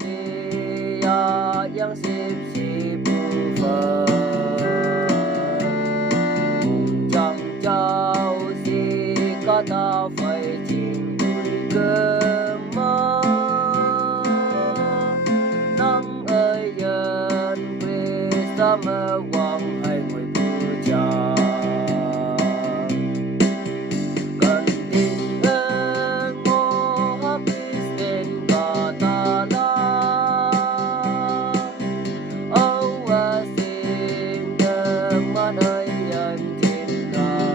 thì yang xếp xì bù phờ chẳng trao gì có ta phải chìm đuổi cơ mơ nắng ơi dân quê xa mơ quang hay ngồi bù trà cần tình ơn ngô hấp tên cả ta la âu à xin đừng mà nơi dân thiên là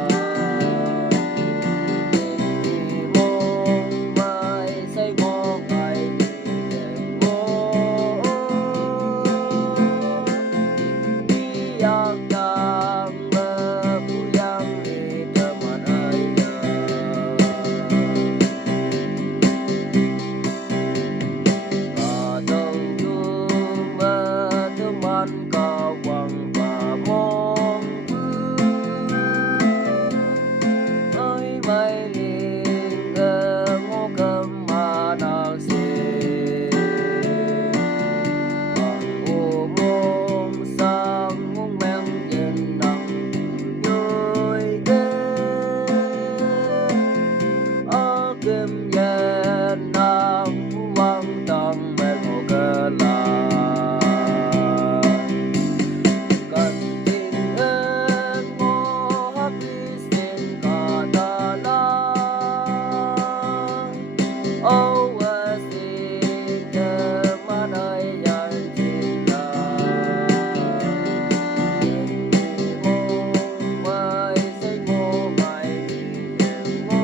tình mong mai say mong ngày đêm mơ đi yang đang mơ bu yang đi đêm mà nơi từng chung mơ thương man cao quang và mong ơi mây liền ngô cơm mà nàng xì ô mong sang ngông men nhìn nắng nhôi đê ở kim yên nàng vang tang men ngô cơ la cần tình ơn ngô hấp xin cả ta la âu à xin đừng mà nơi dân thiên là mong mai say ngô ngày đêm mơ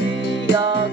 đi ya